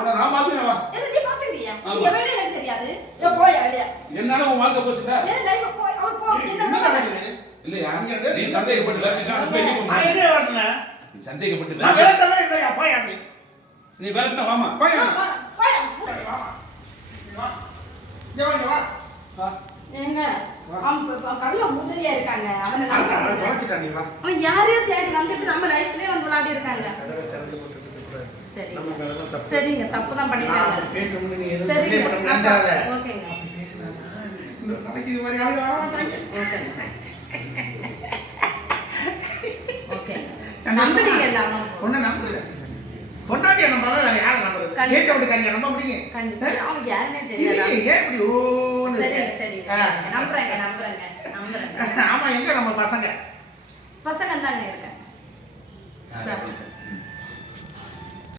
நான் பாத்துக்கிறேன் வா. நீ பாத்துக்கறியா? நீ வேணே எனக்கு தெரியாது. ஏ போய் அடியா. என்னால உன் வாழ்க்கை போச்சுடா. ஏ லைவ் போய் அவர் போ. என்ன நடக்குது? இல்லையா நீ சந்தேகப்பட்டு நான் பெரிய பொண்ணு. நான் எங்கே வரல? நீ சந்தேகப்பட்டு நான் விரட்டவே இல்லையா போய் அடி. நீ விரட்டன வாமா. போய் போய் வா. வா. வா. ஏங்க கல்ல முதலியா இருக்காங்க. அவனை தொலைச்சிட்டா நீ வா. அவன் யாரையோ தேடி வந்துட்டு நம்ம லைஃப்லயே வந்து விளையாடி இருக்காங்க. சரி. சரிங்க தப்பு தான் பண்ணிட்டாங்க. பேசுறது நீ எதுவும் சரி பண்ண நினைச்சாத. ஓகேங்க. பேசுனாதா இன்னும் நாளைக்கு இது மாதிரி ஆளு வரமாட்டாங்க. ஓகே. நம்புறீங்க எல்லாமே. ஒண்ணு நம்பல. கொண்டாடிய நம்பல வேற யாரை நம்புறது? ஏச்ச விட்டுக்காரியா நம்ப முடியுங்க? கண்டிப்பா. அவங்க யாருனே தெரியாது. சரி ஏன் இப்படி ஓன்னு சரி சரி. நம்புறேங்க. ஆமா எங்க நம்ம பசங்க தாங்க இருக்காங்க. சாப்பிட்டு